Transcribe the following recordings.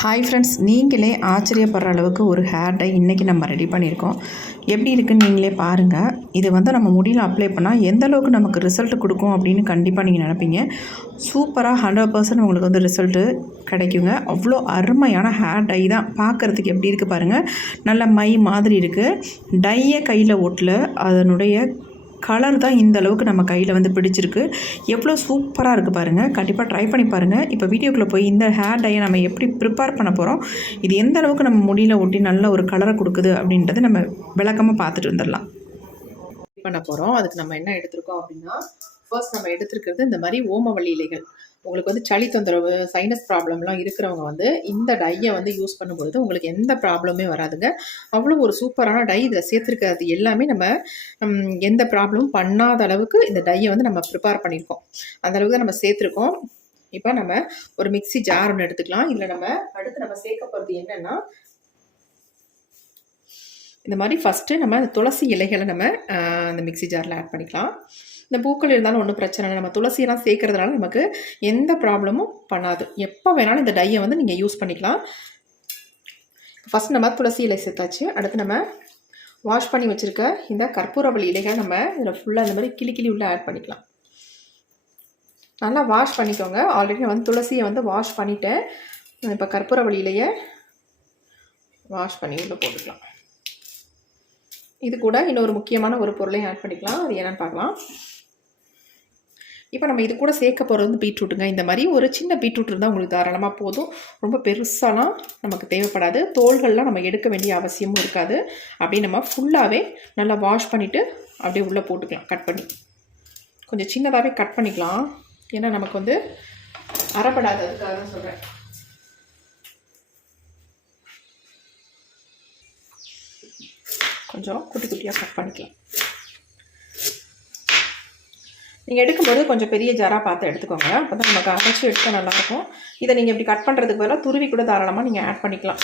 Hi friends நீங்களே ஆச்சரியப்படுற அளவுக்கு ஒரு ஹேர் டை இன்றைக்கி நம்ம ரெடி பண்ணியிருக்கோம். எப்படி இருக்குன்னு நீங்களே பாருங்கள் இது வந்து நம்ம முடியில் அப்ளை பண்ணால் எந்த அளவுக்கு நமக்கு ரிசல்ட் கொடுக்கும் அப்படின்னு கண்டிப்பாக நீங்கள் நினைப்பீங்க. சூப்பராக ஹண்ட்ரட் பர்சன்ட் உங்களுக்கு வந்து ரிசல்ட்டு கிடைக்குங்க. அவ்வளோ அருமையான ஹேர் டை தான். பார்க்குறதுக்கு எப்படி இருக்குது பாருங்கள் நல்ல மை மாதிரி இருக்குது டையை கையில் ஒட்டில். அதனுடைய கலர் தான் இந்த அளவுக்கு நம்ம கையில் வந்து பிடிச்சிருக்கு. எவ்வளோ சூப்பராக இருக்குது பாருங்கள் கண்டிப்பாக ட்ரை பண்ணி பாருங்கள் இப்போ வீடியோக்குள்ளே போய் இந்த ஹேர் டையை நம்ம எப்படி ப்ரிப்பேர் பண்ண போகிறோம் இது எந்த அளவுக்கு நம்ம முடியில் ஒட்டி நல்ல ஒரு கலரை கொடுக்குது அப்படின்றத நம்ம விளக்கமாக பார்த்துட்டு வந்துடலாம். பண்ண போகிறோம் அதுக்கு நம்ம என்ன எடுத்திருக்கோம் அப்படின்னா ஃபர்ஸ்ட் நம்ம எடுத்திருக்கிறது இந்த மாதிரி ஓமவள்ளி இலைகள். உங்களுக்கு வந்து சளி தொந்தரவு சைனஸ் ப்ராப்ளம்லாம் இருக்கிறவங்க வந்து இந்த டையை வந்து யூஸ் பண்ணும்பொழுது உங்களுக்கு எந்த ப்ராப்ளமே வராதுங்க. அவ்வளோ ஒரு சூப்பரான டை இதில் சேர்த்துருக்கிறது எல்லாமே நம்ம எந்த ப்ராப்ளமும் பண்ணாத அளவுக்கு இந்த டையை வந்து நம்ம ப்ரிப்பேர் பண்ணியிருக்கோம் அந்த அளவுக்கு தான் நம்ம சேர்த்துருக்கோம். இப்போ நம்ம ஒரு மிக்ஸி ஜார் ஒன்று எடுத்துக்கலாம். இதில் நம்ம அடுத்து நம்ம சேர்க்க போகிறது என்னென்னா இந்த மாதிரி ஃபஸ்ட்டு நம்ம அந்த துளசி இலைகளை நம்ம அந்த மிக்ஸி ஜாரில் ஆட் பண்ணிக்கலாம். இந்த பூக்கள் இருந்தாலும் ஒன்றும் பிரச்சனை இல்லை. நம்ம துளசியெல்லாம் சேர்க்கறதுனால நமக்கு எந்த ப்ராப்ளமும் பண்ணாது. எப்போ வேணாலும் இந்த டையை வந்து நீங்கள் யூஸ் பண்ணிக்கலாம். ஃபஸ்ட் நம்ம துளசி இலை சேர்த்தாச்சு. அடுத்து நம்ம வாஷ் பண்ணி வச்சுருக்க இந்த கற்பூரவள்ளி இலைகளை நம்ம இதில் ஃபுல்லாக இந்த மாதிரி கிளி கிளி உள்ளே ஆட் பண்ணிக்கலாம். நல்லா வாஷ் பண்ணிக்கோங்க. ஆல்ரெடி நான் வந்து துளசியை வந்து வாஷ் பண்ணிவிட்டேன் இப்போ கற்பூரவள்ளி இலையை வாஷ் பண்ணி உள்ளே போட்டுக்கலாம். இது கூட இன்னொரு முக்கியமான ஒரு பொருளையும் ஆட் பண்ணிக்கலாம். அது என்னென்னு பார்க்கலாம். இப்போ நம்ம இது கூட சேர்க்க போகிறது வந்து பீட்ரூட்டுங்க. இந்த மாதிரி ஒரு சின்ன பீட்ரூட் இருந்தால் உங்களுக்கு தாராளமாக போதும். ரொம்ப பெருசாலாம் நமக்கு தேவைப்படாது. தோள்கள்லாம் நம்ம எடுக்க வேண்டிய அவசியமும் இருக்காது. அப்படியே நம்ம ஃபுல்லாகவே நல்லா வாஷ் பண்ணிவிட்டு அப்படியே உள்ளே போட்டுக்கலாம். கட் பண்ணி. கொஞ்சம் சின்னதாகவே கட் பண்ணிக்கலாம். ஏன்னா நமக்கு வந்து அறப்படாததுக்காக தான் சொல்கிறேன் கொஞ்சம் குட்டி குட்டியாக கட் பண்ணிக்கலாம். நீங்கள் எடுக்கும்போது கொஞ்சம் பெரிய ஜாராக பார்த்து எடுத்துக்கோங்க. அப்போ தான் நமக்கு அரைச்சி எடுத்தால் நல்லாயிருக்கும். இதை நீங்கள் இப்படி கட் பண்ணுறதுக்கு பதிலாக துருவி கூட தாராளமாக நீங்கள் ஆட் பண்ணிக்கலாம்.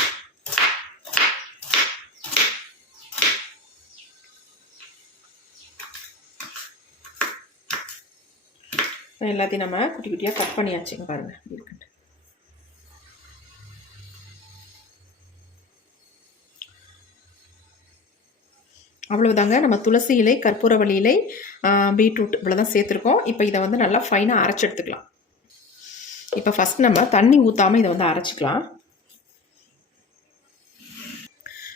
எல்லாத்தையும் நம்ம குட்டி குட்டியாக கட் பண்ணியாச்சுங்க பாருங்கள் இருக்குன்ட்டு அவ்வளவுதாங்க. நம்ம துளசி இலை கற்பூரவள்ளி இலை பீட்ரூட் இவ்வளோ தான் சேர்த்துருக்கோம். இப்போ இதை வந்து நல்லா ஃபைனாக அரைச்சி எடுத்துக்கலாம். இப்போ ஃபஸ்ட் நம்ம தண்ணி ஊற்றாமல் இதை வந்து அரைச்சிக்கலாம்.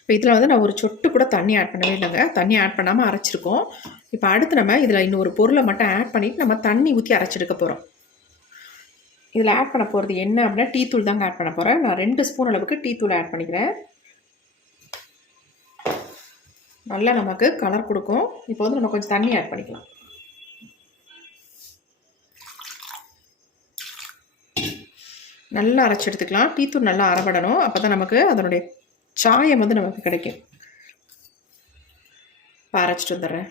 இப்போ இதில் வந்து நான் ஒரு சொட்டு கூட தண்ணி ஆட் பண்ணவே இல்லைங்க. தண்ணி ஆட் பண்ணாமல் அரைச்சிருக்கோம். இப்போ அடுத்து நம்ம இதில் இன்னொரு பொருளை மட்டும் ஆட் பண்ணிவிட்டு நம்ம தண்ணி ஊற்றி அரைச்செடுக்க போகிறோம் இதில் ஆட் பண்ண போகிறது என்ன அப்படின்னா டீ தூள் தாங்க ஆட் பண்ண போகிறேன் நான் ரெண்டு ஸ்பூன் அளவுக்கு டீ தூள் ஆட் பண்ணிக்கிறேன். நல்லா நமக்கு கலர் கொடுக்கும். இப்போ வந்து நம்ம கொஞ்சம் தண்ணி ஆட் பண்ணிக்கலாம். நல்லா அரைச்சி எடுத்துக்கலாம். டீத்தூள் நல்லா அரைபடணும். அப்போ தான் நமக்கு அதனுடைய சாயம் வந்து நமக்கு கிடைக்கும். இப்போ அரைச்சிட்டு வந்துடுறேன்.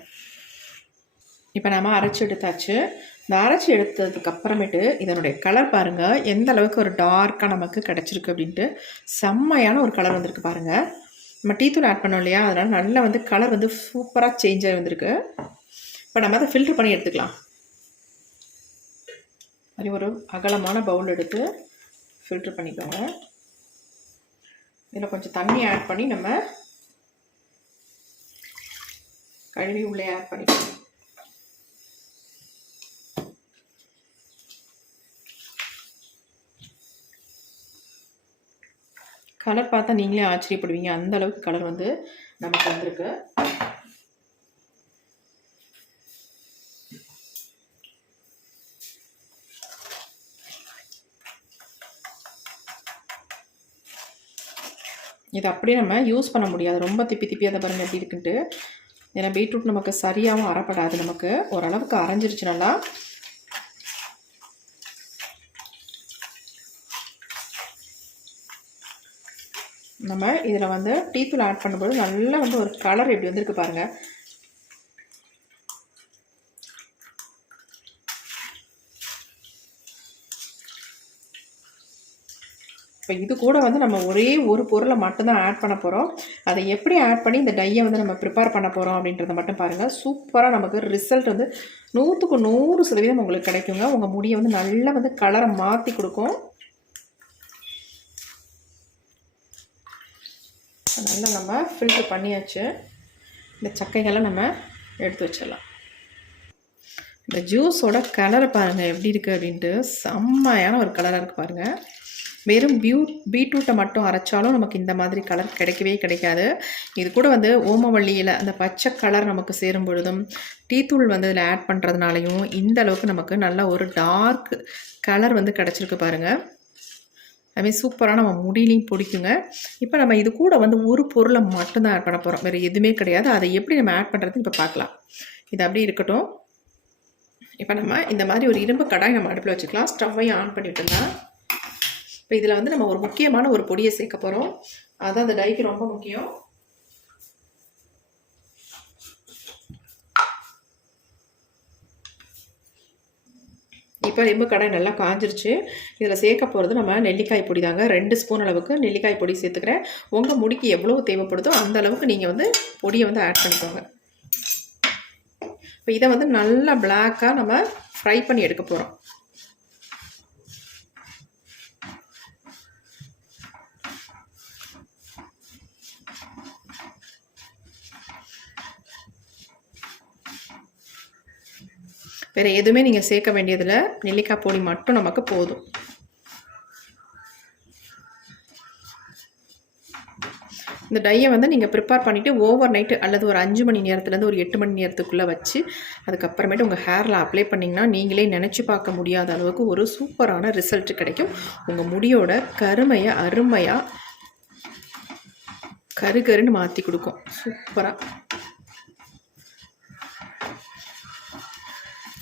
இப்போ நம்ம அரைச்சி எடுத்தாச்சு. இந்த அரைச்சி எடுத்ததுக்கு அப்புறமேட்டு இதனுடைய கலர் பாருங்கள் எந்த அளவுக்கு ஒரு டார்க்காக நமக்கு கிடச்சிருக்கு அப்படின்ட்டு. செம்மையான ஒரு கலர் வந்திருக்கு பாருங்கள் நம்ம டீ தூள் ஆட் பண்ணோம் இல்லையா? அதனால் நல்லா வந்து கலர் வந்து சூப்பராக சேஞ்ச் ஆகி வந்திருக்கு. இப்போ நம்ம அதை ஃபில்ட்ரு பண்ணி எடுத்துக்கலாம். மாதிரி ஒரு அகலமான பவுல் எடுத்து ஃபில்ட்ரு பண்ணிக்கோங்க. இதில் கொஞ்சம் தண்ணி ஆட் பண்ணி நம்ம கழுவி உள்ளே ஆட் பண்ணிக்கலாம். கலர் பார்த்தா நீங்களே ஆச்சரியப்படுவீங்க. அந்த அளவுக்கு கலர் வந்து நமக்கு வந்திருக்கு. இது அப்படியே நம்ம யூஸ் பண்ண முடியாது. ரொம்ப திப்பி திப்பி அதை பாருங்கள் எப்படி இருக்குன்ட்டு. ஏன்னா பீட்ரூட் நமக்கு சரியாகவும் அறப்படாது. நமக்கு ஓரளவுக்கு அரைஞ்சிருச்சு நல்லா. நம்ம இதில் வந்து டீத்தூள் ஆட் பண்ணும்போது நல்லா வந்து ஒரு கலர் எப்படி வந்திருக்கு பாருங்கள் இப்போ இது கூட வந்து நம்ம ஒரே ஒரு பொருளை மட்டும்தான் ஆட் பண்ண போகிறோம் அதை எப்படி ஆட் பண்ணி இந்த டையை வந்து நம்ம ப்ரிப்பேர் பண்ண போகிறோம் அப்படின்றத மட்டும் பாருங்கள் சூப்பராக நமக்கு ரிசல்ட் வந்து நூற்றுக்கு நூறு சதவீதம் உங்களுக்கு கிடைக்குங்க. உங்கள் முடியை வந்து நல்லா வந்து கலரை மாற்றி கொடுக்கும். நல்லா நம்ம ஃபில்டர் பண்ணியாச்சு. இந்த சக்கைகளை நம்ம எடுத்து வச்சிடலாம். இந்த ஜூஸோட கலரை பாருங்கள் எப்படி இருக்குது அப்படின்ட்டு. செம்மையான ஒரு கலராக இருக்குது பாருங்கள் வெறும் பியூ பீட்ரூட்டை மட்டும் அரைச்சாலும் நமக்கு இந்த மாதிரி கலர் கிடைக்கவே கிடைக்காது. இது கூட வந்து ஓமவள்ளியில் அந்த பச்சை கலர் நமக்கு சேரும் பொழுதும் டீத்தூள் வந்து இதில் ஆட் பண்ணுறதுனாலையும் இந்த அளவுக்கு நமக்கு நல்ல ஒரு டார்க் கலர் வந்து கிடச்சிருக்கு பாருங்கள் அதுமாதிரி சூப்பராக நம்ம முடியிலையும் பிடிக்குங்க. இப்போ நம்ம இது கூட வந்து ஒரு பொருளை மட்டும்தான் ஆட் பண்ண போகிறோம் வேறு எதுவுமே கிடையாது. அதை எப்படி நம்ம ஆட் பண்ணுறது இப்போ பார்க்கலாம். இது அப்படி இருக்கட்டும். இப்போ நம்ம இந்த மாதிரி ஒரு இரும்பு கடாய் நம்ம அடுப்பில் வச்சுக்கலாம். ஸ்டவ்வையும் ஆன் பண்ணி இப்போ இதில் வந்து நம்ம ஒரு முக்கியமான ஒரு பொடியை சேர்க்க போகிறோம் அதுதான் அந்த டைக்கு ரொம்ப முக்கியம். இப்போ எம்பு கடை நல்லா காஞ்சிருச்சு. இதில் சேர்க்க போகிறது நம்ம நெல்லிக்காய் பொடி தாங்க. ரெண்டு ஸ்பூன் அளவுக்கு நெல்லிக்காய் பொடி சேர்த்துக்கிறேன். உங்கள் முடிக்கு எவ்வளோ தேவைப்படுதோ அந்த அளவுக்கு நீங்கள் வந்து பொடியை வந்து ஆட் பண்ணிக்கோங்க. இப்போ இதை வந்து நல்லா பிளாக்காக நம்ம ஃப்ரை பண்ணி எடுக்க போகிறோம் வேறு எதுவுமே நீங்கள் சேர்க்க வேண்டியதில் நெல்லிக்காய் பொடி மட்டும் நமக்கு போதும். இந்த டையை வந்து நீங்கள் ப்ரிப்பேர் பண்ணிவிட்டு ஓவர் நைட்டு அல்லது ஒரு அஞ்சு மணி நேரத்துலேருந்து ஒரு எட்டு மணி நேரத்துக்குள்ளே வச்சு அதுக்கப்புறமேட்டு உங்கள் ஹேரில் அப்ளை பண்ணிங்கன்னா நீங்களே நினச்சி பார்க்க முடியாத அளவுக்கு ஒரு சூப்பரான ரிசல்ட் கிடைக்கும். உங்கள் முடியோட கருமையை அருமையாக கரு கருன்னு மாற்றி கொடுக்கும். சூப்பராக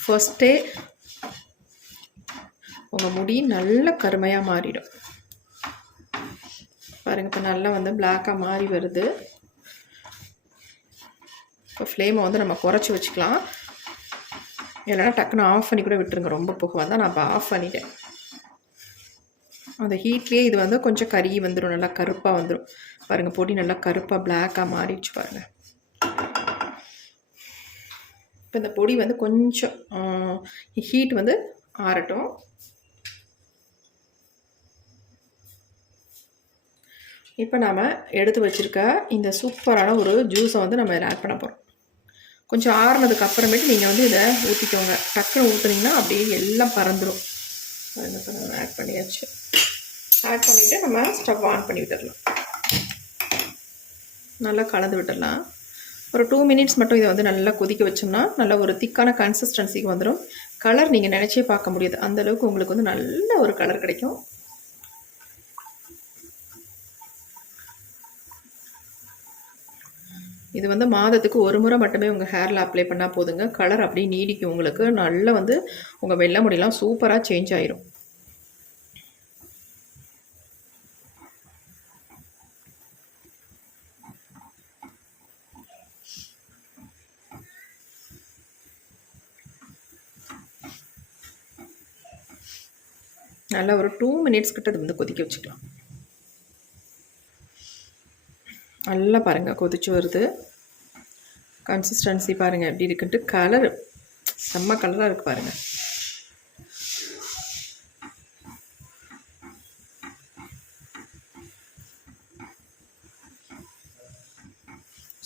ஃபஸ்ட்டே உங்கள் முடி நல்ல கருமையாக மாறிடும். பாருங்கள் இப்போ நல்லா வந்து பிளாக்காக மாறி வருது. இப்போ ஃப்ளேமை வந்து நம்ம குறைச்சி வச்சுக்கலாம். இல்லைனா டக்குன்னு ஆஃப் பண்ணி கூட விட்டுருங்க ரொம்ப புகை வந்தால் நான் இப்போ ஆஃப் பண்ணிட்டேன். அந்த ஹீட்லேயே இது வந்து கொஞ்சம் கறி வந்துடும் நல்லா கருப்பாக வந்துடும் பாருங்கள் பொடி நல்லா கருப்பாக பிளாக்காக மாறிடுச்சு பாருங்கள் இப்போ இந்த பொடி வந்து கொஞ்சம் ஹீட் வந்து ஆறட்டும். இப்போ நாம் எடுத்து வச்சுருக்க இந்த சூப்பரான ஒரு ஜூஸை வந்து நம்ம இதில் ஆட் பண்ண போகிறோம் கொஞ்சம் ஆறுனதுக்கு அப்புறமேட்டு நீங்கள் வந்து இதை ஊற்றிக்கோங்க டக்குன்னு ஊற்றுனீங்கன்னா அப்படியே எல்லாம் பறந்துடும் ஆட் பண்ணியாச்சு. ஆட் பண்ணிவிட்டு நம்ம ஸ்டவ் ஆன் பண்ணி விட்டுடலாம் நல்லா கலந்து விட்டுடலாம் ஒரு டூ மினிட்ஸ் மட்டும் இதை வந்து நல்லா கொதிக்க வச்சோம்னா நல்ல ஒரு திக்கான கன்சிஸ்டன்சிக்கு வந்துடும் கலர் நீங்கள் நினச்சே பார்க்க முடியாது. அந்தளவுக்கு உங்களுக்கு வந்து நல்ல ஒரு கலர் கிடைக்கும். இது வந்து மாதத்துக்கு ஒரு முறை மட்டுமே உங்கள் ஹேரில் அப்ளை பண்ணால் போதுங்க. கலர் அப்படியே நீடிக்கும் உங்களுக்கு. நல்லா வந்து உங்கள் வெள்ளை முடியெல்லாம் சூப்பராக சேஞ்ச் ஆயிரும். நல்லா ஒரு டூ மினிட்ஸ் கிட்ட அது வந்து கொதிக்க வச்சுக்கலாம். நல்லா பாருங்கள் கொதிச்சு வருது. கன்சிஸ்டன்சி பாருங்கள் எப்படி இருக்குன்ட்டு கலர் செம்ம கலராக இருக்குது பாருங்கள்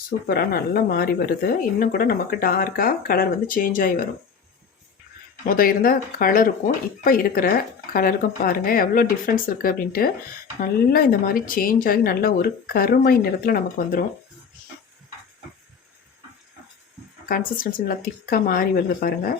சூப்பராக நல்லா மாறி வருது. இன்னும் கூட நமக்கு டார்க்காக கலர் வந்து சேஞ்ச் ஆகி வரும். முதல் இருந்த கலருக்கும் இப்போ இருக்கிற கலருக்கும் பாருங்கள் எவ்வளோ டிஃப்ரென்ஸ் இருக்குது அப்படின்ட்டு. நல்லா இந்த மாதிரி சேஞ்ச் ஆகி நல்லா ஒரு கருமை நிறத்தில் நமக்கு வந்துடும் கன்சிஸ்டன்சி நல்லா திக்காக மாறி வருது பாருங்கள்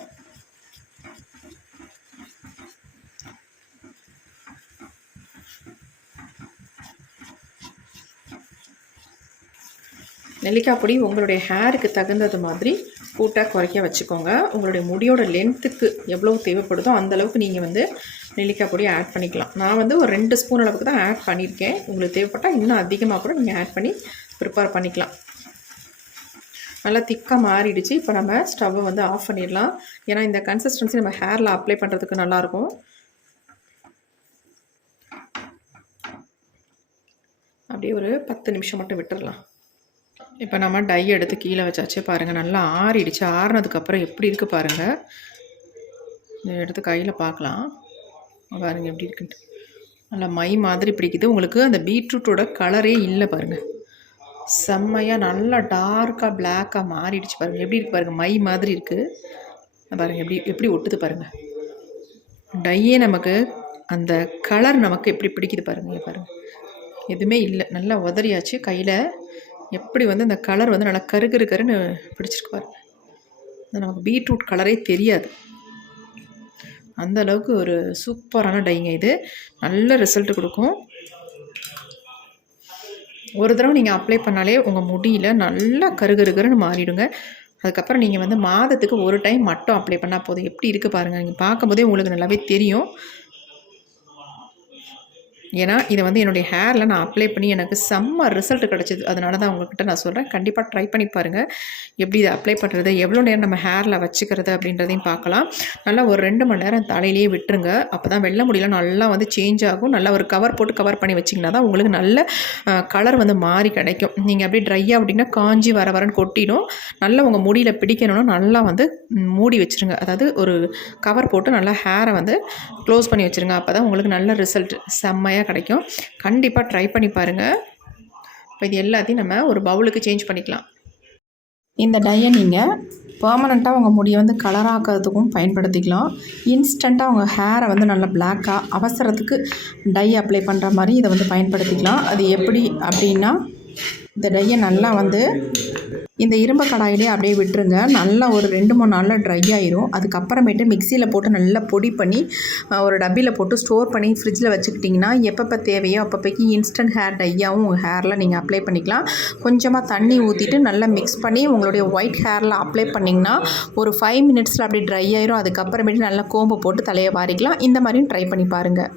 நெல்லிக்காய் பொடி உங்களுடைய ஹேருக்கு தகுந்தது மாதிரி கூட்டாக குறைக்க வச்சுக்கோங்க. உங்களுடைய முடியோட லென்த்துக்கு எவ்வளோ தேவைப்படுதோ அந்தளவுக்கு நீங்கள் வந்து நெல்லிக்காய் பொடி ஆட் பண்ணிக்கலாம். நான் வந்து ஒரு ரெண்டு ஸ்பூன் அளவுக்கு தான் ஆட் பண்ணியிருக்கேன். உங்களுக்கு தேவைப்பட்டால் இன்னும் அதிகமாக கூட நீங்கள் ஆட் பண்ணி ப்ரிப்பேர் பண்ணிக்கலாம். நல்லா திக்காக மாறிடுச்சு. இப்போ நம்ம ஸ்டவ்வை வந்து ஆஃப் பண்ணிடலாம். ஏன்னா இந்த கன்சிஸ்டன்சி நம்ம ஹேரில் அப்ளை பண்ணுறதுக்கு நல்லாயிருக்கும். அப்படியே ஒரு பத்து நிமிஷம் மட்டும் விட்டுடலாம் இப்போ நம்ம டை எடுத்து கீழே வச்சாச்சு பாருங்கள் நல்லா ஆறிடுச்சு. ஆறினதுக்கப்புறம் எப்படி இருக்குது பாருங்கள் இதை எடுத்து கையில் பார்க்கலாம். பாருங்கள் எப்படி இருக்குன்ட்டு. நல்லா மை மாதிரி பிடிக்குது. உங்களுக்கு அந்த பீட்ரூட்டோட கலரே இல்லை பாருங்கள் செம்மையாக நல்லா டார்க்காக பிளாக்காக மாறிடுச்சு பாருங்கள் எப்படி இருக்குது பாருங்கள் மை மாதிரி இருக்குது பாருங்கள் எப்படி எப்படி ஒட்டுது பாருங்கள் டையே நமக்கு அந்த கலர் நமக்கு எப்படி பிடிக்குது பாருங்கள் பாருங்கள் எதுவுமே இல்லை. நல்லா உதறியாச்சு. கையில் எப்படி வந்து அந்த கலர் வந்து நல்லா கருகரு கருன்னு பிடிச்சிருக்கு பாருங்க அது நமக்கு பீட்ரூட் கலரே தெரியாது. அந்த அளவுக்கு ஒரு சூப்பரான டைங்க இது. நல்ல ரிசல்ட் கொடுக்கும். ஒரு தடவை நீங்கள் அப்ளை பண்ணாலே உங்கள் முடியல நல்லா கருகருகருன்னு மாறிடுங்க. அதுக்கப்புறம் நீங்கள் வந்து மாதத்துக்கு ஒரு டைம் மட்டும் அப்ளை பண்ணால் போதும். எப்படி இருக்குது பாருங்கள் நீங்கள் பார்க்கும்போதே உங்களுக்கு நல்லாவே தெரியும். ஏன்னா இதை வந்து என்னுடைய ஹேரில் நான் அப்ளை பண்ணி எனக்கு செம்ம ரிசல்ட் கிடச்சிது. அதனால தான் உங்கள்கிட்ட நான் சொல்கிறேன் கண்டிப்பாக ட்ரை பண்ணி பாருங்கள் எப்படி இதை அப்ளை பண்ணுறது எவ்வளோ நேரம் நம்ம ஹேரில் வச்சுக்கிறது அப்படின்றதையும் பார்க்கலாம். நல்லா ஒரு ரெண்டு மணி நேரம் தலையிலேயே விட்டுருங்க. அப்போ தான் வெள்ளை முடியல நல்லா வந்து சேஞ்ச் ஆகும். நல்லா ஒரு கவர் போட்டு கவர் பண்ணி வச்சிங்கன்னா தான் உங்களுக்கு நல்ல கலர் வந்து மாறி கிடைக்கும். நீங்கள் அப்படியே ட்ரையாக அப்படின்னா காஞ்சி வர வரன்னு கொட்டிடும். நல்லா உங்கள் முடியில் பிடிக்கணும்னா நல்லா வந்து மூடி வச்சுருங்க. அதாவது ஒரு கவர் போட்டு நல்லா ஹேரை வந்து க்ளோஸ் பண்ணி வச்சுருங்க. அப்போ தான் உங்களுக்கு நல்ல ரிசல்ட் செம்மையாக கிடைக்கும். கண்டிப்பாக ட்ரை பண்ணி பாருங்கள் இப்போ இது எல்லாத்தையும் நம்ம ஒரு பவுலுக்கு சேஞ்ச் பண்ணிக்கலாம். இந்த டையை நீங்கள் பர்மனெண்ட்டாக உங்கள் முடியை வந்து கலராக்கிறதுக்கும் பயன்படுத்திக்கலாம். இன்ஸ்டண்ட்டாக உங்கள் ஹேரை வந்து நல்லா பிளாக்காக அவசரத்துக்கு டை அப்ளை பண்ணுற மாதிரி இதை வந்து பயன்படுத்திக்கலாம். அது எப்படி அப்படின்னா இந்த டையை நல்லா வந்து இந்த இரும்பு கடாயிலே அப்படியே விட்டுருங்க. நல்லா ஒரு ரெண்டு மூணு நாளில் ட்ரை ஆயிரும். அதுக்கப்புறமேட்டு மிக்சியில் போட்டு நல்லா பொடி பண்ணி ஒரு டப்பியில் போட்டு ஸ்டோர் பண்ணி ஃப்ரிட்ஜில் வச்சுக்கிட்டிங்கன்னா எப்பப்போ தேவையோ அப்பப்போக்கி இன்ஸ்டன்ட் ஹேர் டையாகவும் உங்கள் ஹேரில் நீங்கள் அப்ளை பண்ணிக்கலாம். கொஞ்சமாக தண்ணி ஊற்றிட்டு நல்லா மிக்ஸ் பண்ணி உங்களுடைய ஒயிட் ஹேரில் அப்ளை பண்ணிங்கன்னா ஒரு ஃபைவ் மினிட்ஸில் அப்படியே ட்ரை ஆயிரும். அதுக்கப்புறமேட்டு நல்லா கோம்பு போட்டு தலையை வாரிக்கலாம். இந்த மாதிரியும் ட்ரை பண்ணி பாருங்கள்